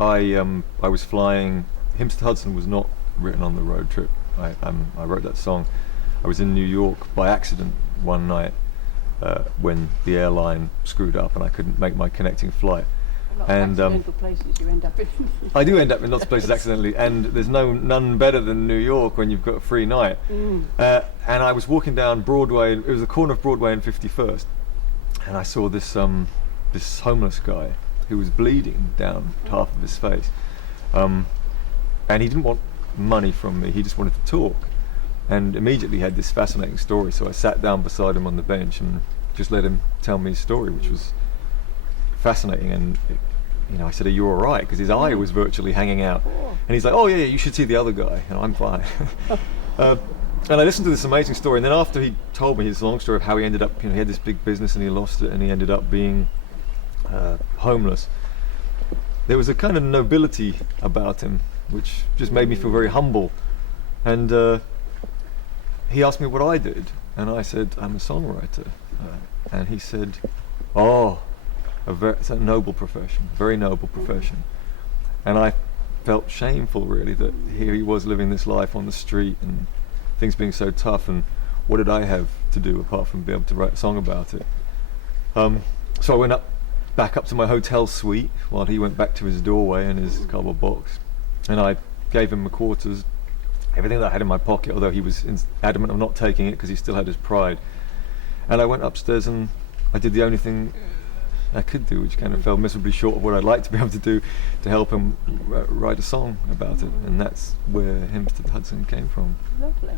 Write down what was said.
I was flying. Hymns to Hudson was not written on the road trip. I wrote that song. I was in New York by accident one night when the airline screwed up and I couldn't make my connecting flight. A lot of And accidental places you end up in. I do end up in lots of places accidentally, and there's none better than New York when you've got a free night. And I was walking down Broadway. It was the corner of Broadway and 51st, and I saw this homeless guy who was bleeding down half of his face, and he didn't want money from me. He just wanted to talk, and immediately had this fascinating story. So I sat down beside him on the bench and just let him tell me his story, which was fascinating. And I said, "Are you all right?" Because his eye was virtually hanging out, and he's like, "Oh yeah, you should see the other guy." And I'm fine. And I listened to this amazing story, and then after he told me his long story of how he ended up, he had this big business and he lost it, and he ended up being homeless. There was a kind of nobility about him, which just made me feel very humble. And he asked me what I did, and I said, "I'm a songwriter." And he said, "Oh, it's a noble profession, very noble profession." And I felt shameful, really, that here he was living this life on the street and things being so tough, and what did I have to do apart from be able to write a song about it? So I went back up to my hotel suite while he went back to his doorway and his cardboard box, and I gave him the quarters, everything that I had in my pocket, although he was adamant of not taking it because he still had his pride. And I went upstairs and I did the only thing I could do, which kind of fell miserably short of what I'd like to be able to do, to help him write a song about it. And that's where Hymns to Hudson came from. Lovely.